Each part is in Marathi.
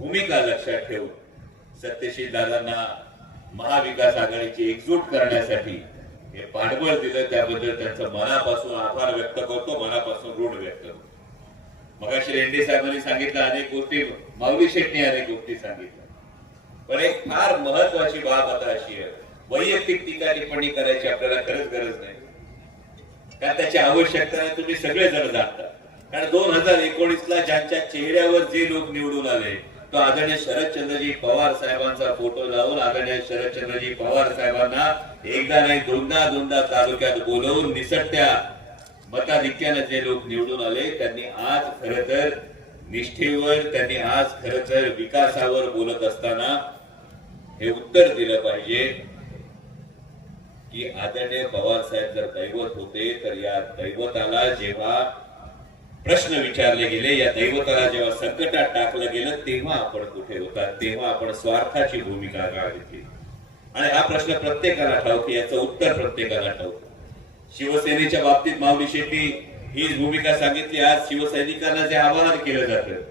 भूमिका लक्षात ठेवून सत्यशील दादांना महाविकास आघाडीची एकजूट करण्यासाठी हे पाठबळ दिलं, त्याबद्दल त्यांचं मनापासून आभार व्यक्त करतो, मनापासून ऋण व्यक्त करतो. मगाशी रेड्डी साहेबांनी सांगितलं अनेक गोष्टी, माऊली शेट्टी अनेक गोष्टी सांगितल्या, पण एक फार महत्वाची बाब आता अशी आहे, वैयक्तिक टीका टिप्पणी करायची आपल्याला खरंच गरज नाही, कारण त्याची आवश्यकता नाही, तुम्ही सगळेजण जाणता. कारण 2019ला ज्यांच्या चेहऱ्यावर जे लोक निवडून आले तो आदरणीय शरदचंद्रजी पवार साहेबांचा फोटो लावून आदरणीय शरदचंद्रजी पवार साहेबांना एकदा नाही दोनदा तालुक्यात बोलवून निसटत्या मताधिक्याने जे लोक निवडून आले त्यांनी आज खरं तर निष्ठेवर, त्यांनी आज खरं तर विकासावर बोलत असताना हे उत्तर दिलं पाहिजे की आदरणीय पवार साहेब जर दैवत होते तर या दैवताला जेव्हा प्रश्न विचारले गेले, या दैवताला जेव्हा संकटात टाकलं गेलं तेव्हा आपण कुठे होता, तेव्हा आपण स्वार्थाची भूमिका का घेतली. आणि हा प्रश्न प्रत्येकाला ठाऊक, याचं उत्तर प्रत्येकाला ठाऊक. शिवसेनेच्या बाबतीत माऊली शेट्टी हीच भूमिका सांगितली. आज शिवसैनिकांना जे आवाहन केलं जातं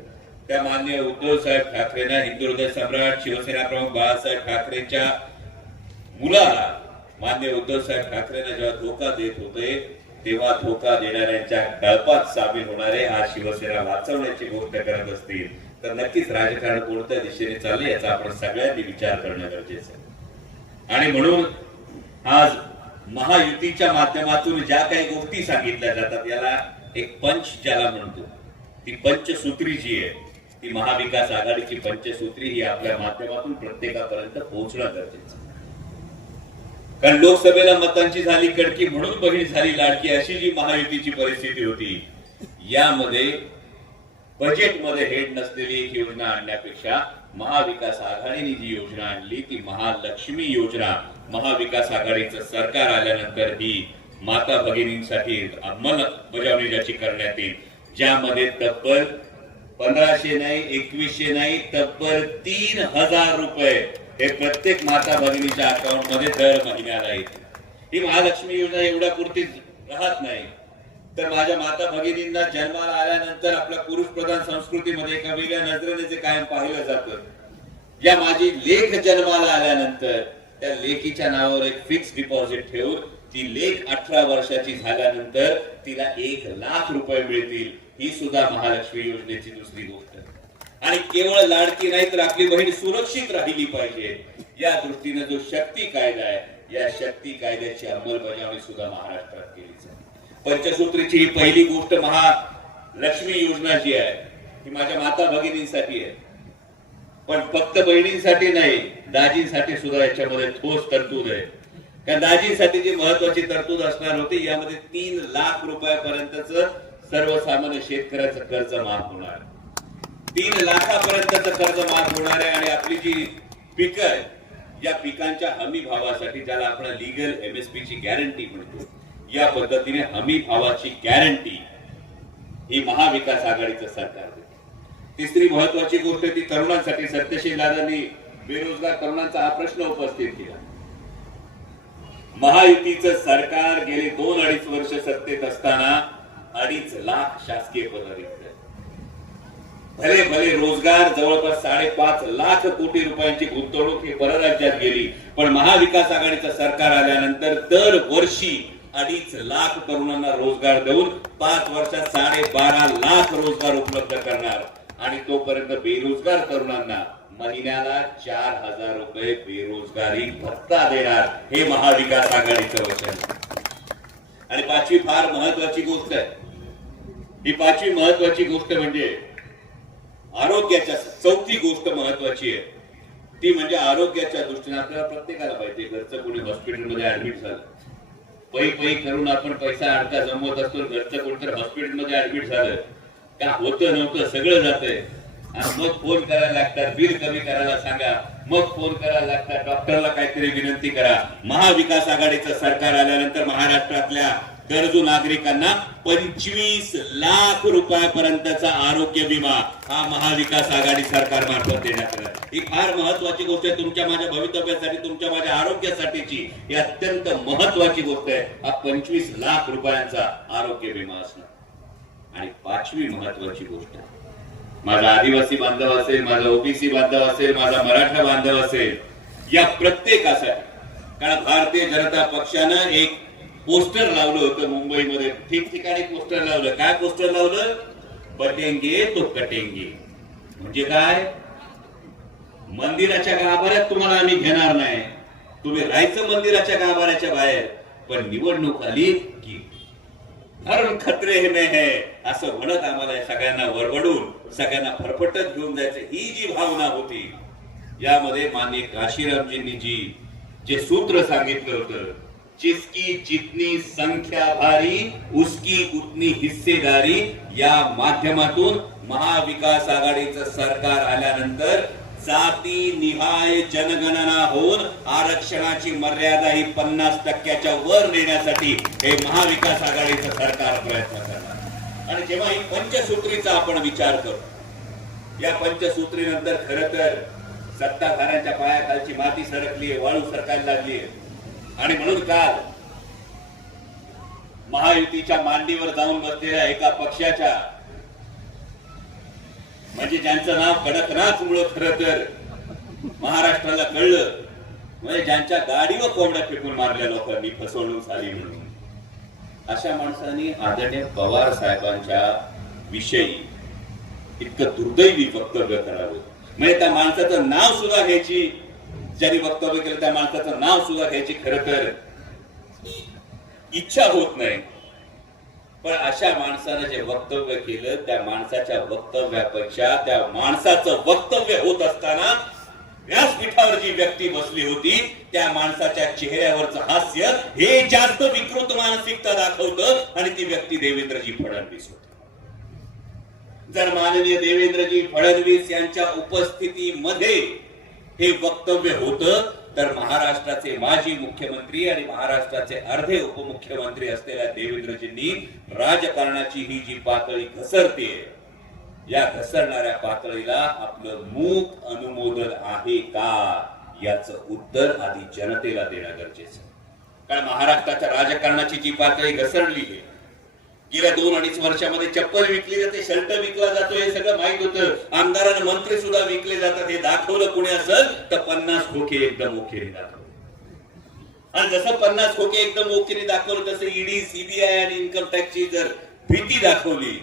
त्या माननीय उद्धव साहेब ठाकरेंना, हिंदू हृदय सम्राट शिवसेना प्रमुख बाळासाहेब ठाकरेंच्या मुलाला माननीय उद्धव साहेब ठाकरेंना जेव्हा धोका देत होते तेव्हा धोका देणाऱ्यांच्या कळपात सामील होणारे आज शिवसेना वाचवण्याची गोष्ट करत असतील तर नक्कीच राजकारण कोणत्या दिशेने चालले याचा आपण सगळ्यांनी विचार करणं गरजेचं आहे. आणि म्हणून आज महायुतीच्या माध्यमातून ज्या काही गोष्टी सांगितल्या जातात याला एक पंच ज्याला म्हणतो, ती पंचसूत्री जी आहे ती महाविकास आघाडीची पंचसूत्री ही आपल्या माध्यमातून प्रत्येकापर्यंत पोहोचणं गरजेचं आहे. कारण लोकसभेला मतांची झाली कडकी म्हणून बहीण झाली लाडकी अशी जी महायुतीची परिस्थिती होती, यामध्ये बजेटमध्ये हेड नसलेली एक योजना आणण्यापेक्षा महाविकास आघाडीने जी योजना आणली ती महालक्ष्मी योजना, महाविकास आघाडीचं सरकार आल्यानंतर ही माता भगिनींसाठी अंमलबजावणी ज्याची करण्यात येईल, ज्यामध्ये तब्बल 1500 नाही 2100 नाही तब्बल 3000 रुपये हे प्रत्येक माता भगिनीच्या अकाउंट मध्ये दर महिन्याला येते. ही महालक्ष्मी योजना एवढ्या पुरती राहत नाही, तर माझ्या माता भगिनींना जन्माला आल्यानंतर आपल्या पुरुष प्रधान संस्कृतीमध्ये एका वेगळ्या नजरेने जे कायम पाहिलं जातं, या माझी लेख जन्माला आल्यानंतर त्या लेकीच्या नावावर एक फिक्स डिपॉझिट ठेवून ती लेख 18 वर्षाची झाल्यानंतर तिला 1 लाख रुपये मिळतील, ही सुद्धा महालक्ष्मी योजनेची दुसरी गोष्ट. आणि केवळ लाडकी नाही तर आपली बहीण सुरक्षित राहिली पाहिजे या दृष्टीने जो शक्ती कायदा आहे, या शक्ती कायद्याची अंमलबजावणी सुद्धा महाराष्ट्रात केली जाते. पंचसूत्रीची ही पहिली गोष्ट महालक्ष्मी योजना जी आहे ही माझ्या माता भगिनींसाठी आहे, पण फक्त बहिणींसाठी नाही, दाजींसाठी सुद्धा याच्यामध्ये ठोस तरतूद आहे. कारण दाजींसाठी जी महत्वाची तरतूद असणार होती, यामध्ये 3 लाख रुपयापर्यंतच सर्वसामान्य शेतकऱ्याचं कर्ज माफ होणार, 3 लाखापर्यंतचं कर्ज माफ होणार आहे. आणि आपली जी पिकं आहे या पिकांच्या हमी भावासाठी, ज्याला आपण लीगल MSP ची गॅरंटी म्हणतो, या पद्धतीने हमी भावाची गॅरंटी ही महाविकास आघाडीचं सरकार देते. तिसरी महत्वाची गोष्ट ती तरुणांसाठी. सत्यशील दादांनी बेरोजगार तरुणांचा हा प्रश्न उपस्थित केला. महायुतीचं सरकार गेले 2-2.5 वर्ष सत्तेत असताना 2.5 लाख शासकीय पदं रिक्त, भले भले रोजगार जवळपास 5.5 लाख कोटी रुपयांची गुंतवणूक ही परराज्यात गेली, पण महाविकास आघाडीचं सरकार आल्यानंतर दरवर्षी 2.5 लाख तरुणांना रोजगार देऊन 5 वर्षात 12.5 लाख रोजगार उपलब्ध करणार. आणि तोपर्यंत बेरोजगार तरुणांना महिन्याला 4000 रुपये बेरोजगारी भत्ता देणार, हे महाविकास आघाडीचं वचन. आणि पाचवी फार महत्वाची गोष्ट आहे, ही पाचवी महत्वाची गोष्ट म्हणजे आरोग्याच्या. चौथी गोष्ट महत्वाची आहे ती म्हणजे आरोग्याच्या दृष्टीने आपल्याला प्रत्येकाला पाहिजे, घरचं कोणी हॉस्पिटलमध्ये ऍडमिट झालं, पै करून आपण पैसा अडका जमवत असतो, घरचं कोणतरी हॉस्पिटलमध्ये ऍडमिट झालं का होतं नव्हतं सगळं जातंय, आणि मग फोन करायला लागतात, बिल कमी करायला सांगा, मग फोन करायला लागतात, डॉक्टरला काहीतरी विनंती करा. महाविकास आघाडीचं सरकार आल्यानंतर महाराष्ट्रातल्या गरजू नागरिकांना 25 लाख रुपयापर्यंतचा आरोग्य विमा हा महाविकास आघाडी सरकार मार्फत देण्यात आला. ही फार महत्वाची गोष्ट आहे, तुमच्या माझ्या भवितव्यासाठी, तुमच्या माझ्या आरोग्यासाठीची ही अत्यंत महत्वाची गोष्ट आहे. हा 25 लाख रुपयांचा आरोग्य विमा असणार. आणि पाचवी महत्वाची गोष्ट माझा आदिवासी बांधव असेल, माझा ओबीसी बांधव असेल, माझा मराठा बांधव असेल, या प्रत्येकासाठी. कारण भारतीय जनता पक्षानं एक पोस्टर लावलं होतं मुंबईमध्ये, ठिकठिकाणी पोस्टर लावलं. काय पोस्टर लावलं? बटेंगे तो कटेंगे. म्हणजे काय? मंदिराच्या गाभाऱ्यात तुम्हाला आम्ही घेणार नाही, तुम्ही राहायचं मंदिराच्या गाभाऱ्याच्या बाहेर, पण निवडणूक आली की धर्म खतरे में है असं म्हणत आम्हाला सगळ्यांना वरवडून सगळ्यांना फरफटत घेऊन जायचं, ही जी भावना होती. यामध्ये माननीय काशीरामजींनी जे सूत्र सांगितलं होतं, जिसकी जितनी संख्या भारी उसकी उतनी हिस्सेदारी, या माध्यमातून महाविकास आघाडीचं सरकार आल्यानंतर जाती निहाय जनगणना होऊन आरक्षणाची मर्यादा ही 50% वर नेण्यासाठी हे महाविकास आघाडीचं सरकार प्रयत्न करणार. आणि जेव्हा ही पंचसूत्रीचा आपण विचार करतो, या पंचसूत्रीनंतर खरं तर सत्ताधाऱ्यांच्या पायाखालची माती सरकली, वाळू सरकायला लागली. आणि म्हणून काल महायुतीच्या मांडीवर जाऊन बसलेल्या एका पक्षाच्या, म्हणजे ज्यांचं नाव कडकनाथमुळे खरं तर महाराष्ट्राला कळलं, म्हणजे ज्यांच्या गाडीवर कोंबड्या फेकून मारल्या लोकांनी फसवणूक झाली म्हणून, अशा माणसांनी आदरणीय पवार साहेबांच्या विषयी इतकं दुर्दैवी वक्तव्य करावं. म्हणजे त्या माणसाचं नाव सुद्धा घ्यायची, ज्यांनी वक्तव्य केलं त्या माणसाचं नाव सुद्धा घ्यायची खरं तर इच्छा होत नाही. पण अशा माणसानं जे वक्तव्य केलं, त्या माणसाच्या वक्तव्यापेक्षा त्या माणसाचं वक्तव्य होत असताना व्यासपीठावर जी व्यक्ती बसली होती त्या माणसाच्या चेहऱ्यावरचं हास्य हे जास्त विकृत मानसिकता दाखवतं. आणि ती व्यक्ती देवेंद्रजी फडणवीस होती. जर माननीय देवेंद्रजी फडणवीस यांच्या उपस्थितीमध्ये हे वक्तव्य होतं, तर महाराष्ट्राचे माजी मुख्यमंत्री आणि महाराष्ट्राचे अर्धे उपमुख्यमंत्री असलेल्या देवेंद्रजींनी राजकारणाची ही जी पातळी घसरते, या घसरणाऱ्या पातळीला आपलं मूक अनुमोदन आहे का, याचं उत्तर आधी जनतेला देणं गरजेचं. कारण महाराष्ट्राच्या राजकारणाची जी पातळी घसरली आहे, गेल्या 2-2.5 वर्षामध्ये चप्पल विकली जाते, शर्ट विकला जातो, हे सगळं माहित होतं. आमदार आणि मंत्री सुद्धा विकले जातात, हे दाखवलं कोणी असेल तर 50 खोके एकदम ओकेने दाखवलं. आणि जसं 50 खोके एकदम ओकेने दाखवलं, तसं ईडी, सीबीआय आणि इन्कम टॅक्सची जर भीती दाखवली,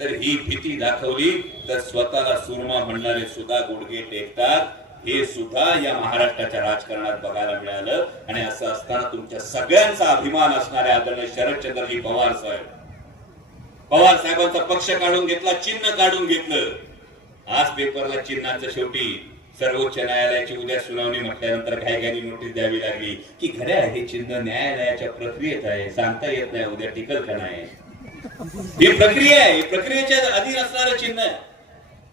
तर ही भीती दाखवली तर स्वतःला सुरमा म्हणणारे सुद्धा गुडघे टेकतात. हे सुद्धा या महाराष्ट्राच्या राजकारणात बघायला मिळालं. आणि असं असताना तुमच्या सगळ्यांचा अभिमान असणारे आदरणीय शरदचंद्रजी पवार साहेब, पवार साहेबांचा पक्ष काढून घेतला, चिन्ह काढून घेतलं. आज पेपरला चिन्हाचं शेवटी सर्वोच्च न्यायालयाची उद्या सुनावणी म्हटल्यानंतर घाईघाईने नोटीस द्यावी लागली की घड्या हे चिन्ह न्यायालयाच्या प्रक्रियेत आहे, सांगता येत नाही उद्या टिकल का नाही. ही प्रक्रिया आहे, प्रक्रियेच्या अधीन असणारं चिन्ह आहे.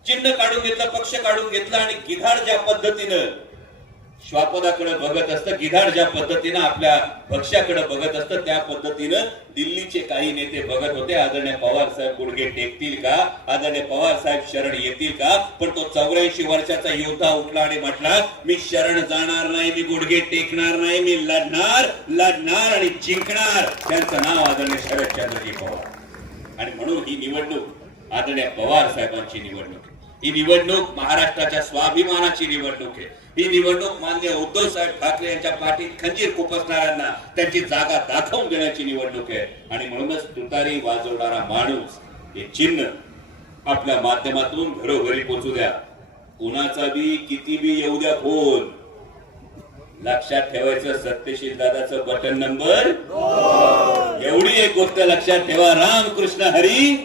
चिन्ह काढून घेतलं, पक्ष काढून घेतला. आणि गिधाड ज्या पद्धतीनं श्वापदाकडे बघत असतं, गिधाड ज्या पद्धतीनं आपल्या पक्षाकडे बघत असतं, त्या पद्धतीनं दिल्लीचे काही नेते बघत होते. आदरणीय पवार साहेब गुडघे टेकतील का, आदरणीय पवार साहेब शरण येतील का. पण तो 84 वर्षाचा योद्धा उठला आणि म्हटला, मी शरण जाणार नाही, मी गुडघे टेकणार नाही, मी लढणार आणि जिंकणार. त्यांचं नाव आदरणीय शरदचंद्रजी पवार. आणि म्हणून ही निवडणूक आदरणीय पवार साहेबांची निवडणूक, ही निवडणूक महाराष्ट्राच्या स्वाभिमानाची निवडणूक आहे. ही निवडणूक माननीय उद्धव साहेब ठाकरे यांच्या पाठीत खंजीर खुपसणाऱ्यांना त्यांची जागा दाखवून देण्याची निवडणूक आहे. आणि म्हणूनच तुतारी वाजवणारा माणूस हे चिन्ह आपल्या माध्यमातून घरोघरी पोचू द्या. कुणाचा बी किती बी येऊ द्या फोन, लक्षात ठेवायचं सत्यशील दादाचं बटन नंबर 2. एवढी एक गोष्ट लक्षात ठेवा. रामकृष्ण हरी.